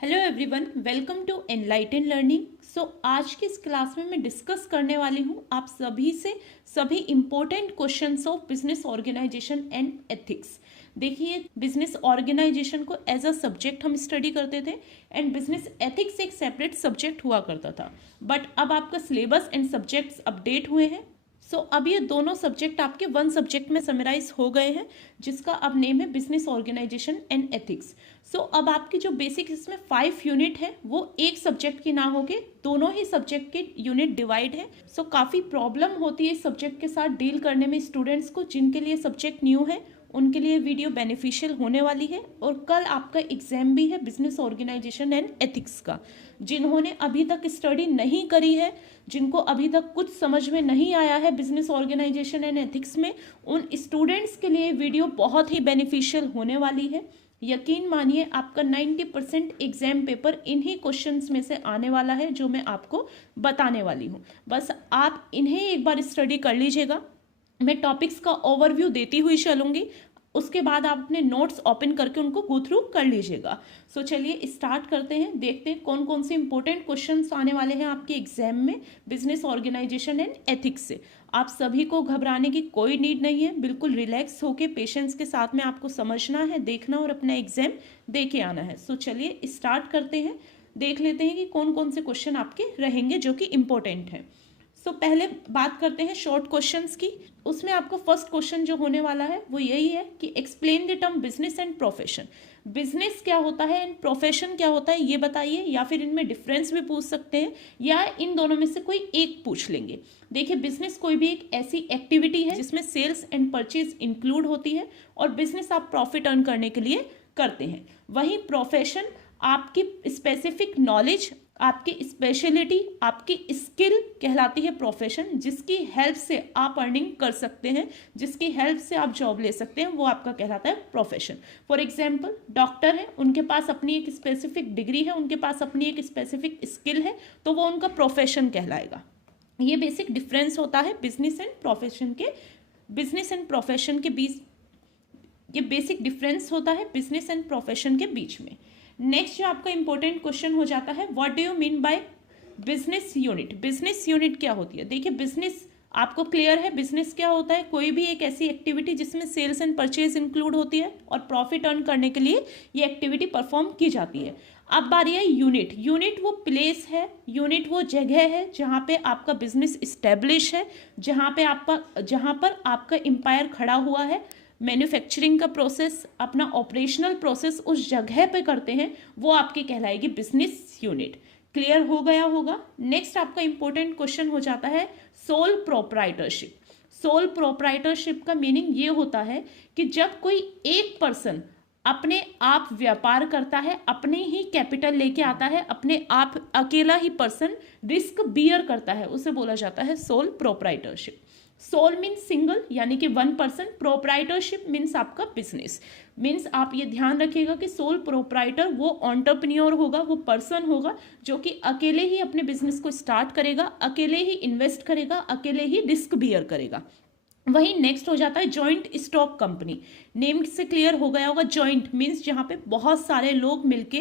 Hello everyone, welcome to Enlighten Learning. आज की इस क्लास में मैं डिस्कस करने वाली हूँ आप सभी से सभी important questions of business organisation and ethics. देखिए, बिजनेस ऑर्गेनाइजेशन को एज अ सब्जेक्ट हम स्टडी करते थे एंड बिजनेस एथिक्स एक सेपरेट सब्जेक्ट हुआ करता था, बट अब आपका सिलेबस एंड सब्जेक्ट्स अपडेट हुए हैं। अब ये दोनों सब्जेक्ट आपके वन सब्जेक्ट में समराइज हो गए हैं, जिसका अब नेम है बिजनेस ऑर्गेनाइजेशन एंड एथिक्स। अब आपकी जो बेसिक इसमें 5 यूनिट है वो एक सब्जेक्ट की ना होके दोनों ही सब्जेक्ट के यूनिट डिवाइड है। काफ़ी प्रॉब्लम होती है इस सब्जेक्ट के साथ डील करने में स्टूडेंट्स को। जिनके लिए सब्जेक्ट न्यू है उनके लिए वीडियो बेनिफिशियल होने वाली है। और कल आपका एग्जाम भी है बिजनेस ऑर्गेनाइजेशन एंड एथिक्स का। जिन्होंने अभी तक स्टडी नहीं करी है, जिनको अभी तक कुछ समझ में नहीं आया है बिजनेस ऑर्गेनाइजेशन एंड एथिक्स में, उन स्टूडेंट्स के लिए वीडियो बहुत ही बेनिफिशियल होने वाली है। यकीन मानिए, आपका 90% एग्जाम पेपर इन्हीं क्वेश्चंस में से आने वाला है जो मैं आपको बताने वाली हूँ। बस आप इन्हें एक बार स्टडी कर लीजिएगा। मैं टॉपिक्स का ओवरव्यू देती हुई चलूंगी, उसके बाद आप अपने नोट्स ओपन करके उनको गो थ्रू कर लीजिएगा। चलिए स्टार्ट करते हैं, देखते हैं कौन कौन से इंपॉर्टेंट क्वेश्चंस आने वाले हैं आपके एग्जाम में बिजनेस ऑर्गेनाइजेशन एंड एथिक्स से। आप सभी को घबराने की कोई नीड नहीं है, बिल्कुल रिलैक्स होके पेशेंस के साथ में आपको समझना है, देखना और अपना एग्जाम दे के आना है। चलिए स्टार्ट करते हैं, देख लेते हैं कि कौन कौन से क्वेश्चन आपके रहेंगे जो कि इम्पोर्टेंट है। पहले बात करते हैं शॉर्ट क्वेश्चंस की। उसमें आपको फर्स्ट क्वेश्चन जो होने वाला है वो यही है कि explain the term business and profession. Business क्या होता है एंड प्रोफेशन क्या होता है ये बताइए, या फिर इनमें डिफरेंस भी पूछ सकते हैं या इन दोनों में से कोई एक पूछ लेंगे। देखिए, बिजनेस कोई भी एक ऐसी एक्टिविटी है जिसमें सेल्स एंड परचेज इंक्लूड होती है और बिजनेस आप प्रॉफिट अर्न करने के लिए करते हैं। वहीं प्रोफेशन आपकी स्पेसिफिक नॉलेज, आपकी स्पेशलिटी, आपकी स्किल कहलाती है प्रोफेशन, जिसकी हेल्प से आप अर्निंग कर सकते हैं, जिसकी हेल्प से आप जॉब ले सकते हैं, वो आपका कहलाता है प्रोफेशन। फॉर एग्जाम्पल, डॉक्टर है, उनके पास अपनी एक स्पेसिफिक डिग्री है, उनके पास अपनी एक स्पेसिफिक स्किल है, तो वो उनका प्रोफेशन कहलाएगा। ये बेसिक डिफरेंस होता है बिजनेस एंड प्रोफेशन के बीच। ये बेसिक डिफरेंस होता है बिजनेस एंड प्रोफेशन के बीच में। नेक्स्ट जो आपका इंपॉर्टेंट क्वेश्चन हो जाता है, what do you mean by business unit. Business unit क्या होती है? देखिए, बिजनेस आपको क्लियर है, बिजनेस क्या होता है? कोई भी एक ऐसी एक्टिविटी जिसमें सेल्स एंड परचेज इंक्लूड होती है और प्रॉफिट अर्न करने के लिए ये एक्टिविटी परफॉर्म की जाती है। अब बारी है यूनिट। यूनिट वो प्लेस है, यूनिट वो जगह है जहाँ पे आपका बिजनेस इस्टेब्लिश है, जहाँ पर आपका एम्पायर खड़ा हुआ है। मैन्युफैक्चरिंग का प्रोसेस, अपना ऑपरेशनल प्रोसेस उस जगह पे करते हैं, वो आपकी कहलाएगी बिजनेस यूनिट। क्लियर हो गया होगा। नेक्स्ट आपका इंपॉर्टेंट क्वेश्चन हो जाता है सोल प्रोप्राइटरशिप। सोल प्रोप्राइटरशिप का मीनिंग ये होता है कि जब कोई एक पर्सन अपने आप व्यापार करता है, अपने ही कैपिटल लेके आता है, अपने आप अकेला ही पर्सन रिस्क बियर करता है, उसे बोला जाता है sole proprietorship. Sole means single, यानी कि वन पर्सन। प्रोप्राइटरशिप मीन्स आपका बिजनेस। मीन्स आप ये ध्यान रखिएगा कि सोल प्रोप्राइटर वो एंटरप्रेन्योर होगा, वो पर्सन होगा जो कि अकेले ही अपने बिजनेस को स्टार्ट करेगा, अकेले ही इन्वेस्ट करेगा, अकेले ही रिस्क बियर करेगा। वही नेक्स्ट हो जाता है जॉइंट स्टॉक कंपनी। नेम से क्लियर हो गया होगा, जॉइंट मीन्स जहाँ पे बहुत सारे लोग मिलके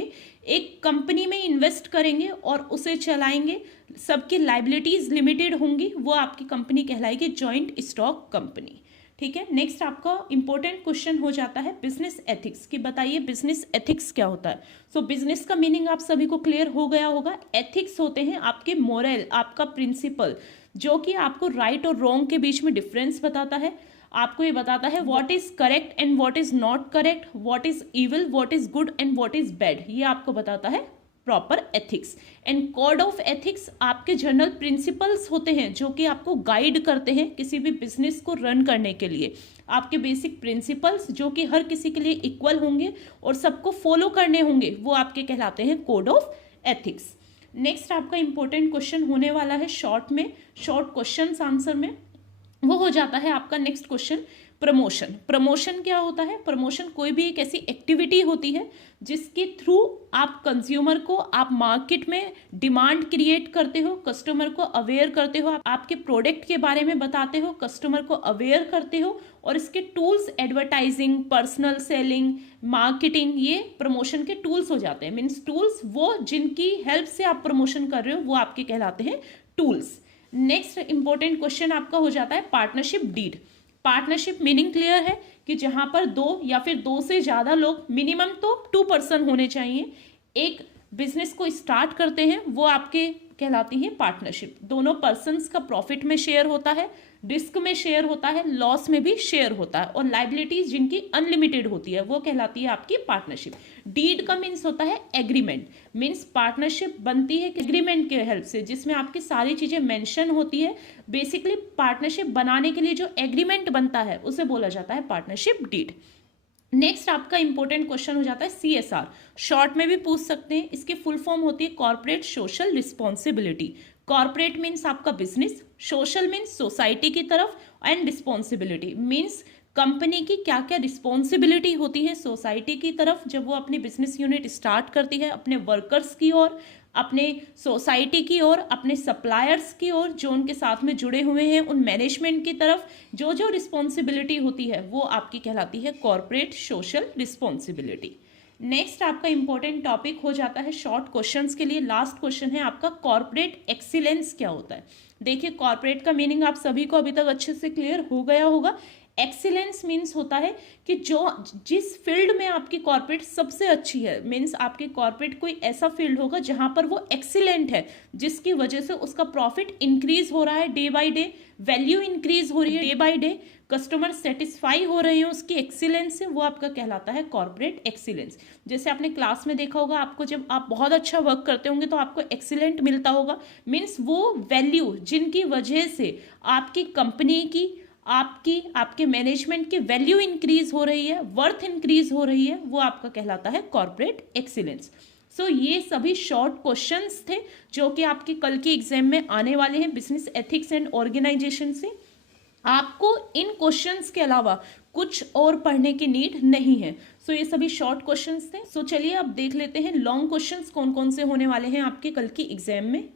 एक कंपनी में इन्वेस्ट करेंगे और उसे चलाएंगे, सबकी लाइबिलिटीज लिमिटेड होंगी, वो आपकी कंपनी कहलाएगी जॉइंट स्टॉक कंपनी। ठीक है। नेक्स्ट आपका इंपॉर्टेंट क्वेश्चन हो जाता है बिजनेस एथिक्स की। बताइए बिजनेस एथिक्स क्या होता है। बिजनेस का मीनिंग आप सभी को क्लियर हो गया होगा। एथिक्स होते हैं आपके मोरल, आपका प्रिंसिपल, जो कि आपको राइट और रॉन्ग के बीच में डिफरेंस बताता है। आपको ये बताता है what is correct and what is not correct, what is evil, what is good and what is bad. ये आपको बताता है proper ethics. And code of ethics आपके जनरल प्रिंसिपल्स होते हैं जो कि आपको गाइड करते हैं किसी भी बिजनेस को रन करने के लिए। आपके बेसिक प्रिंसिपल्स जो कि हर किसी के लिए इक्वल होंगे और सबको फॉलो करने होंगे, वो आपके कहलाते हैं कोड ऑफ एथिक्स। नेक्स्ट आपका इंपॉर्टेंट क्वेश्चन होने वाला है शॉर्ट में, शॉर्ट क्वेश्चन आंसर में, वो हो जाता है आपका नेक्स्ट क्वेश्चन, प्रमोशन। प्रमोशन क्या होता है? प्रमोशन कोई भी एक ऐसी एक्टिविटी होती है जिसके थ्रू आप कंज्यूमर को, आप मार्केट में डिमांड क्रिएट करते हो, कस्टमर को अवेयर करते हो, आपके प्रोडक्ट के बारे में बताते हो, कस्टमर को अवेयर करते हो, और इसके tools advertising, personal selling, marketing, ये प्रमोशन के टूल्स हो जाते हैं। मीन्स टूल्स वो जिनकी हेल्प से आप प्रमोशन कर रहे हो वो आपके कहलाते हैं टूल्स। नेक्स्ट इंपॉर्टेंट क्वेश्चन आपका हो जाता है partnership deed. Partnership meaning clear है कि जहां पर दो या फिर दो से ज्यादा लोग, मिनिमम तो 2 पर्सन होने चाहिए, एक बिजनेस को स्टार्ट करते हैं, वो आपके कहलाती है पार्टनरशिप। दोनों पर्सन्स का प्रॉफिट में शेयर होता है, रिस्क में शेयर होता है, लॉस में भी शेयर होता है, और लाइबिलिटीज जिनकी अनलिमिटेड होती है वो कहलाती है आपकी पार्टनरशिप। डीड का मीन्स होता है एग्रीमेंट। मीन्स पार्टनरशिप बनती है एग्रीमेंट के हेल्प से, जिसमें आपकी सारी चीजें मेंशन होती है। बेसिकली पार्टनरशिप बनाने के लिए जो एग्रीमेंट बनता है उसे बोला जाता है पार्टनरशिप डीड। नेक्स्ट आपका इंपॉर्टेंट क्वेश्चन हो जाता है CSR। शॉर्ट में भी पूछ सकते हैं, इसकी फुल फॉर्म होती है corporate social responsibility. Corporate means आपका बिजनेस, सोशल मीन्स सोसाइटी की तरफ, एंड रिस्पॉन्सिबिलिटी मीन्स कंपनी की क्या क्या रिस्पॉन्सिबिलिटी होती है सोसाइटी की तरफ जब वो अपनी बिजनेस यूनिट स्टार्ट करती है, अपने वर्कर्स की ओर, अपने सोसाइटी की ओर, अपने सप्लायर्स की ओर जो उनके साथ में जुड़े हुए हैं, उन मैनेजमेंट की तरफ जो जो रिस्पॉन्सिबिलिटी होती है वो आपकी कहलाती है कॉर्पोरेट सोशल रिस्पॉन्सिबिलिटी। नेक्स्ट आपका इंपॉर्टेंट टॉपिक हो जाता है शॉर्ट क्वेश्चंस के लिए। लास्ट क्वेश्चन है आपका कॉर्पोरेट एक्सीलेंस क्या होता है। देखिए कॉर्पोरेट का मीनिंग आप सभी को अभी तक अच्छे से क्लियर हो गया होगा। एक्सीलेंस मीन्स होता है कि जो जिस फील्ड में आपकी कॉर्पोरेट सबसे अच्छी है, मीन्स आपकी कॉर्पोरेट कोई ऐसा फील्ड होगा जहां पर वो एक्सीलेंट है, जिसकी वजह से उसका प्रॉफिट इंक्रीज हो रहा है day by day, value increase हो रही है day by day, customer satisfy हो रहे हैं उसकी एक्सीलेंस से, वो आपका कहलाता है कॉर्पोरेट एक्सीलेंस। जैसे आपने क्लास में देखा होगा, आपको जब आप बहुत अच्छा वर्क करते होंगे तो आपको एक्सीलेंट मिलता होगा। मीन्स वो वैल्यू जिनकी वजह से आपकी कंपनी की, आपके मैनेजमेंट की वैल्यू इंक्रीज हो रही है, वर्थ इंक्रीज हो रही है, वो आपका कहलाता है कॉर्पोरेट एक्सीलेंस। सो ये सभी शॉर्ट क्वेश्चंस थे जो कि आपके कल के एग्जाम में आने वाले हैं बिजनेस एथिक्स एंड ऑर्गेनाइजेशन से। आपको इन क्वेश्चंस के अलावा कुछ और पढ़ने की नीड नहीं है। सो ये सभी शॉर्ट क्वेश्चंस थे। सो चलिए अब देख लेते हैं लॉन्ग क्वेश्चंस कौन कौन से होने वाले हैं आपके कल की एग्जाम में।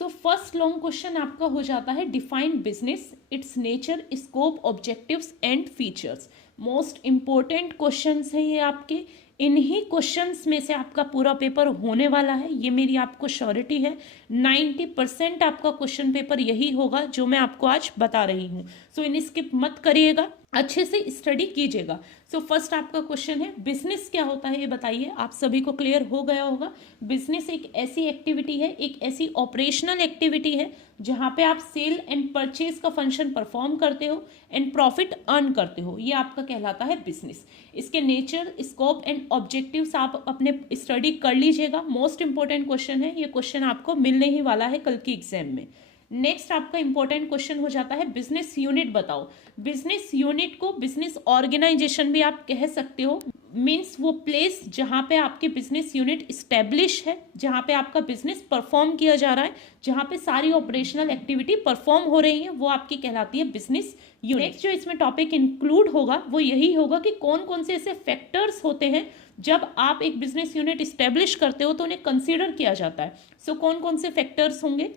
सो फर्स्ट लॉन्ग क्वेश्चन आपका हो जाता है define business, it's nature, scope, objectives and features. Most important questions हैं ये आपके। इन्हीं क्वेश्चंस में से आपका पूरा पेपर होने वाला है, ये मेरी आपको श्योरिटी है। 90% आपका क्वेश्चन पेपर यही होगा जो मैं आपको आज बता रही हूँ। सो इन्हें स्किप मत करिएगा, अच्छे से स्टडी कीजिएगा। सो फर्स्ट आपका क्वेश्चन है बिजनेस क्या होता है ये बताइए। आप सभी को क्लियर हो गया होगा। बिजनेस एक ऐसी एक्टिविटी है, एक ऐसी ऑपरेशनल एक्टिविटी है जहां पे आप सेल एंड परचेज का फंक्शन परफॉर्म करते हो एंड प्रॉफिट अर्न करते हो, ये आपका कहलाता है बिजनेस। इसके नेचर, स्कोप एंड ऑब्जेक्टिव्स आप अपने स्टडी कर लीजिएगा। मोस्ट इंपॉर्टेंट क्वेश्चन है, ये क्वेश्चन आपको मिलने ही वाला है कल की एग्जाम में। नेक्स्ट आपका इंपॉर्टेंट क्वेश्चन हो जाता है बिजनेस यूनिट बताओ। बिजनेस यूनिट को बिजनेस ऑर्गेनाइजेशन भी आप कह सकते हो। मीन्स वो प्लेस जहां पे आपकी बिजनेस यूनिट स्टैब्लिश है, जहां पे आपका बिजनेस परफॉर्म किया जा रहा है, जहां पे सारी ऑपरेशनल एक्टिविटी परफॉर्म हो रही है, वो आपकी कहलाती है बिजनेस यूनिट। नेक्स्ट जो इसमें टॉपिक इंक्लूड होगा वो यही होगा कि कौन कौन से ऐसे फैक्टर्स होते हैं जब आप एक बिजनेस यूनिट स्टैब्लिश करते हो तो उन्हें कंसीडर किया जाता है। सो कौन कौन से फैक्टर्स होंगे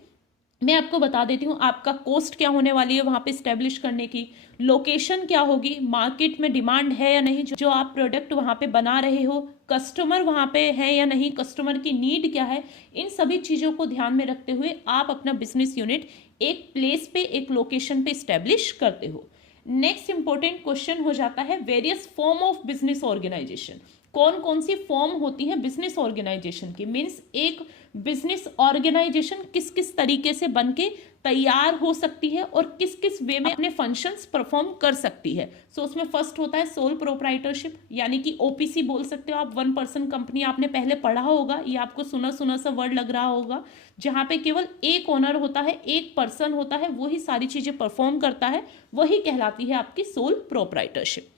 मैं आपको बता देती हूँ। आपका कॉस्ट क्या होने वाली है वहाँ पे स्टैब्लिश करने की, लोकेशन क्या होगी, मार्केट में डिमांड है या नहीं जो आप प्रोडक्ट वहाँ पे बना रहे हो, कस्टमर वहाँ पे है या नहीं, कस्टमर की नीड क्या है, इन सभी चीज़ों को ध्यान में रखते हुए आप अपना बिजनेस यूनिट एक प्लेस पे, एक लोकेशन पे स्टैब्लिश करते हो। नेक्स्ट इंपॉर्टेंट क्वेश्चन हो जाता है various form of business organisation. कौन कौन सी फॉर्म होती है बिजनेस ऑर्गेनाइजेशन की। मीन्स एक बिजनेस ऑर्गेनाइजेशन किस किस तरीके से बनके तैयार हो सकती है और किस किस वे में अपने फंक्शंस परफॉर्म कर सकती है। सो उसमें फर्स्ट होता है सोल प्रोप्राइटरशिप, यानी कि ओपीसी बोल सकते हो आप, 1 पर्सन कंपनी। आपने पहले पढ़ा होगा, ये आपको सुना सुना सा वर्ड लग रहा होगा, जहां पे केवल एक ओनर होता है, एक पर्सन होता है, वही सारी चीजें परफॉर्म करता है, वही कहलाती है आपकी सोल प्रोप्राइटरशिप।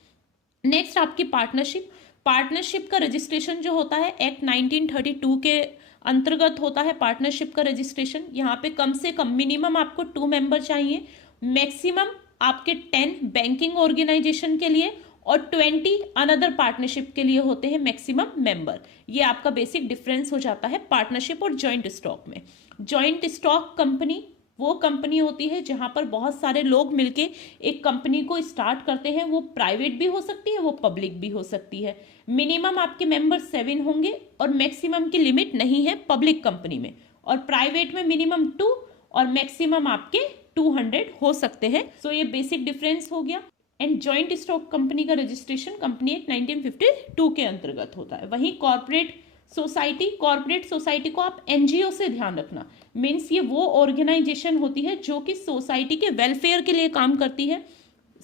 नेक्स्ट आपकी पार्टनरशिप। पार्टनरशिप का रजिस्ट्रेशन जो होता है एक्ट 1932 के अंतर्गत होता है पार्टनरशिप का रजिस्ट्रेशन। यहाँ पे कम से कम मिनिमम आपको 2 मेंबर चाहिए, मैक्सिमम आपके 10 बैंकिंग ऑर्गेनाइजेशन के लिए और 20 अनदर पार्टनरशिप के लिए होते हैं मैक्सिमम मेंबर। ये आपका बेसिक डिफरेंस हो जाता है पार्टनरशिप और जॉइंट स्टॉक में। जॉइंट स्टॉक कंपनी वो कंपनी होती है जहां पर बहुत सारे लोग मिलके एक कंपनी को स्टार्ट करते हैं। वो प्राइवेट भी हो सकती है, वो पब्लिक भी हो सकती है। मिनिमम आपके मेंबर 7 होंगे और मैक्सिमम की लिमिट नहीं है पब्लिक कंपनी में, और प्राइवेट में मिनिमम 2 और मैक्सिमम आपके 200 हो सकते हैं। सो ये बेसिक डिफरेंस हो गया। एंड जॉइंट स्टॉक कंपनी का रजिस्ट्रेशन कंपनी एक्ट 1952 के अंतर्गत होता है। वहीं कॉर्पोरेट सोसाइटी को आप एनजीओ से ध्यान रखना, मीन्स ये वो ऑर्गेनाइजेशन होती है जो कि सोसाइटी के वेलफेयर के लिए काम करती है।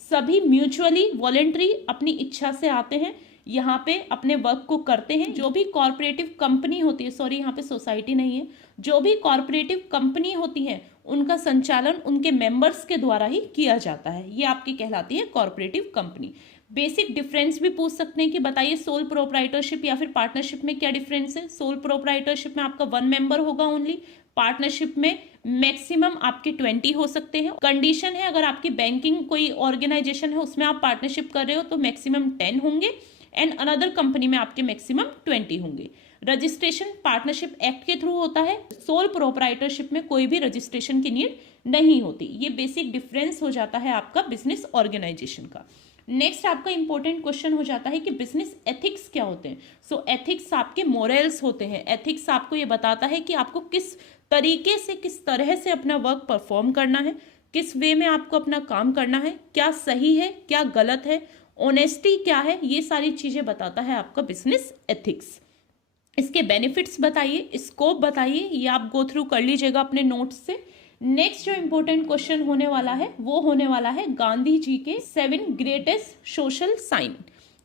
सभी म्यूचुअली वॉलेंटरी अपनी इच्छा से आते हैं, यहाँ पे अपने वर्क को करते हैं। जो भी कॉर्पोरेटिव कंपनी होती है, सॉरी यहाँ पे सोसाइटी नहीं है, जो भी कॉर्पोरेटिव कंपनी होती है उनका संचालन उनके मेंबर्स के द्वारा ही किया जाता है। ये आपकी कहलाती है कॉर्पोरेटिव कंपनी। बेसिक डिफरेंस भी पूछ सकते हैं कि बताइए सोल प्रोप्राइटरशिप या फिर पार्टनरशिप में क्या डिफरेंस है। सोल प्रोप्राइटरशिप में आपका 1 मेंबर होगा ओनली, पार्टनरशिप में मैक्सिमम आपके 20 हो सकते हैं। कंडीशन है अगर आपकी बैंकिंग कोई ऑर्गेनाइजेशन है उसमें आप पार्टनरशिप कर रहे हो तो मैक्सिमम 10 होंगे एंड अनदर कंपनी में आपके मैक्सिमम 20 होंगे। रजिस्ट्रेशन पार्टनरशिप एक्ट के थ्रू होता है। सोल प्रोप्राइटरशिप में कोई भी रजिस्ट्रेशन की नीड नहीं होती। ये बेसिक डिफरेंस हो जाता है आपका बिजनेस ऑर्गेनाइजेशन का। नेक्स्ट आपका इंपॉर्टेंट क्वेश्चन हो जाता है कि बिजनेस एथिक्स क्या होते हैं। सो एथिक्स आपके मोरल्स होते हैं। एथिक्स आपको ये बताता है कि आपको किस तरीके से, किस तरह से अपना वर्क परफॉर्म करना है, किस वे में आपको अपना काम करना है, क्या सही है क्या गलत है, ऑनेस्टी क्या है, ये सारी चीजें बताता है आपका बिजनेस एथिक्स। इसके बेनिफिट्स बताइए, स्कोप बताइए, ये आप गो थ्रू कर लीजिएगा अपने नोट्स से। नेक्स्ट जो इंपॉर्टेंट क्वेश्चन होने वाला है वो होने वाला है गांधी जी के 7 ग्रेटेस्ट सोशल साइन।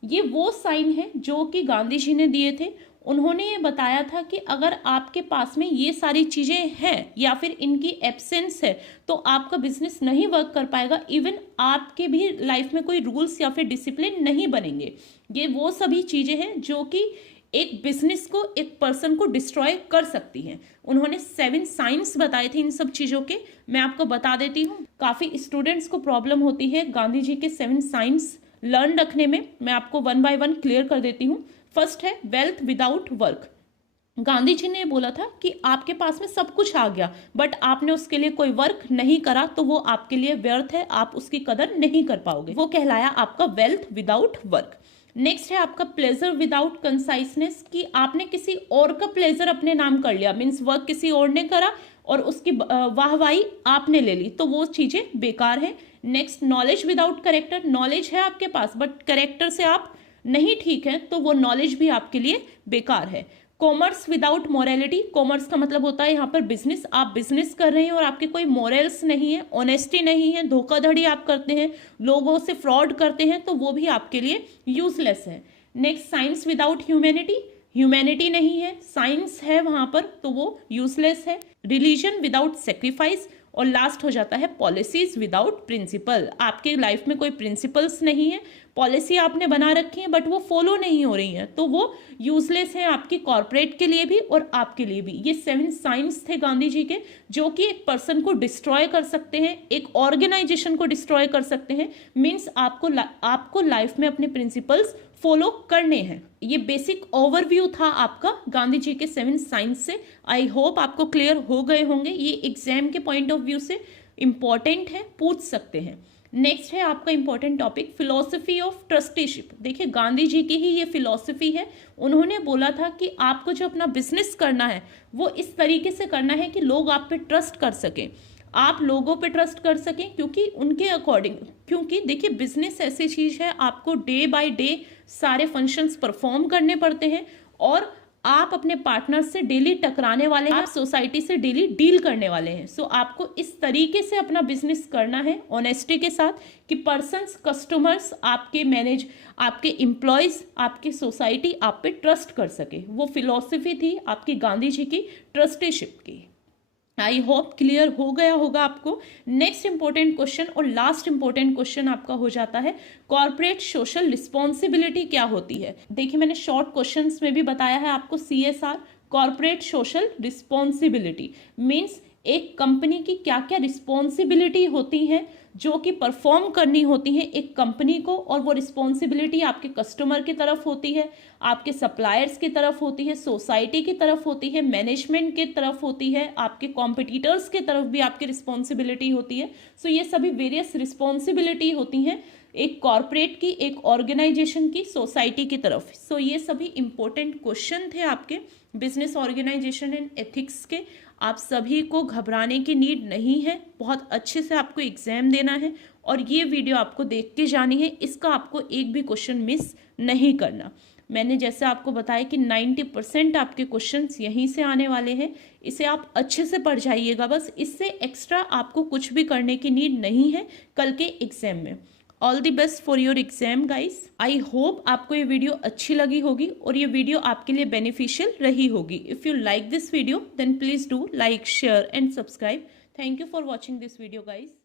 ये वो साइन है जो कि गांधी जी ने दिए थे। उन्होंने ये बताया था कि अगर आपके पास में ये सारी चीजें हैं या फिर इनकी एब्सेंस है तो आपका बिजनेस नहीं वर्क कर पाएगा। इवन आपके भी लाइफ में कोई रूल्स या फिर डिसिप्लिन नहीं बनेंगे। ये वो सभी चीजें हैं जो कि एक बिजनेस को, एक पर्सन को डिस्ट्रॉय कर सकती हैं। उन्होंने 7 साइंस बताए थे इन सब चीजों के। मैं आपको बता देती हूँ, काफी स्टूडेंट्स को प्रॉब्लम होती है गांधी जी के 7 साइंस लर्न रखने में। मैं आपको 1 बाय 1 क्लियर कर देती हूँ। फर्स्ट है wealth without work. Gandhi ji ने बोला था कि आपके पास में सब कुछ आ गया बट आपने उसके लिए कोई वर्क नहीं करा तो वो आपके लिए व्यर्थ है, आप उसकी कदर नहीं कर पाओगे। वो कहलाया आपका वेल्थ विदाउट वर्क। नेक्स्ट है आपका प्लेजर विदाउट कंसाइसनेस, कि आपने किसी और का प्लेजर अपने नाम कर लिया, मीन्स वर्क किसी और ने करा और उसकी वाहवाही आपने ले ली तो वो चीजें बेकार है। Next knowledge without character, knowledge है आपके पास बट करेक्टर से आप नहीं ठीक है तो वो नॉलेज भी आपके लिए बेकार है। कॉमर्स विदाउट मोरालिटी, कॉमर्स का मतलब होता है यहाँ पर बिजनेस। आप बिजनेस कर रहे हैं और आपके कोई मोरल्स नहीं है, ऑनेस्टी नहीं है, धोखाधड़ी आप करते हैं, लोगों से फ्रॉड करते हैं तो वो भी आपके लिए यूजलेस है। Next science without humanity, humanity नहीं है, साइंस है वहां पर तो वो यूजलेस है। रिलीजन विदाउट सेक्रीफाइस, और लास्ट हो जाता है पॉलिसीज विदाउट प्रिंसिपल। आपके लाइफ में कोई प्रिंसिपल्स नहीं है, पॉलिसी आपने बना रखी है बट वो फॉलो नहीं हो रही है तो वो यूजलेस है आपकी कॉर्पोरेट के लिए भी और आपके लिए भी। ये 7 साइंस थे गांधी जी के जो कि एक पर्सन को डिस्ट्रॉय कर सकते हैं, एक ऑर्गेनाइजेशन को डिस्ट्रॉय कर सकते हैं। मीन्स आपको लाइफ में अपने प्रिंसिपल्स फॉलो करने हैं। ये बेसिक ओवरव्यू था आपका गांधी जी के 7 साइंस से। आई होप आपको क्लियर हो गए होंगे। ये एग्जाम के पॉइंट ऑफ व्यू से इंपॉर्टेंट है, पूछ सकते हैं। नेक्स्ट है आपका important topic philosophy of trusteeship. देखिए गांधी जी की ही ये फिलॉसफी है। उन्होंने बोला था कि आपको जो अपना बिजनेस करना है वो इस तरीके से करना है कि लोग आप पे ट्रस्ट कर सकें, आप लोगों पे ट्रस्ट कर सकें क्योंकि उनके अकॉर्डिंग, क्योंकि देखिए बिजनेस ऐसी चीज है आपको डे बाय डे सारे फंक्शंस परफॉर्म करने पड़ते हैं और आप अपने पार्टनर से डेली टकराने वाले हैं, आप सोसाइटी से डेली डील करने वाले हैं। सो आपको इस तरीके से अपना बिजनेस करना है ऑनेस्टी के साथ कि पर्सन्स, कस्टमर्स, आपके एम्प्लॉयज, आपकी सोसाइटी आप पे ट्रस्ट कर सके। वो फिलॉसफी थी आपकी गांधी जी की ट्रस्टीशिप की। आई होप क्लियर हो गया होगा आपको। नेक्स्ट इंपॉर्टेंट क्वेश्चन और लास्ट इंपॉर्टेंट क्वेश्चन आपका हो जाता है कॉर्पोरेट सोशल रिस्पॉन्सिबिलिटी क्या होती है। देखिए मैंने शॉर्ट क्वेश्चंस में भी बताया है आपको CSR, corporate social responsibility means एक कंपनी की क्या क्या रिस्पॉन्सिबिलिटी होती हैं जो कि परफॉर्म करनी होती है एक कंपनी को, और वो रिस्पॉन्सिबिलिटी आपके कस्टमर की तरफ होती है, आपके सप्लायर्स की तरफ होती है, सोसाइटी की तरफ होती है, मैनेजमेंट की तरफ होती है, आपके कॉम्पिटिटर्स की तरफ भी आपकी रिस्पॉन्सिबिलिटी होती है। सो ये सभी वेरियस रिस्पॉन्सिबिलिटी होती हैं एक कॉरपोरेट की, एक ऑर्गेनाइजेशन की, सोसाइटी की तरफ। सो ये सभी इंपॉर्टेंट क्वेश्चन थे आपके बिजनेस ऑर्गेनाइजेशन एंड एथिक्स के। आप सभी को घबराने की नीड नहीं है, बहुत अच्छे से आपको एग्जाम देना है और ये वीडियो आपको देख के जानी है, इसका आपको एक भी क्वेश्चन मिस नहीं करना। मैंने जैसे आपको बताया कि 90% आपके क्वेश्चंस यहीं से आने वाले हैं, इसे आप अच्छे से पढ़ जाइएगा, बस इससे एक्स्ट्रा आपको कुछ भी करने की नीड नहीं है कल के एग्जाम में। All the best for your exam guys. I hope आपको ये वीडियो अच्छी लगी होगी और ये वीडियो आपके लिए बेनिफिशियल रही होगी। If you like this video then please do like, share and subscribe. Thank you for watching this video guys.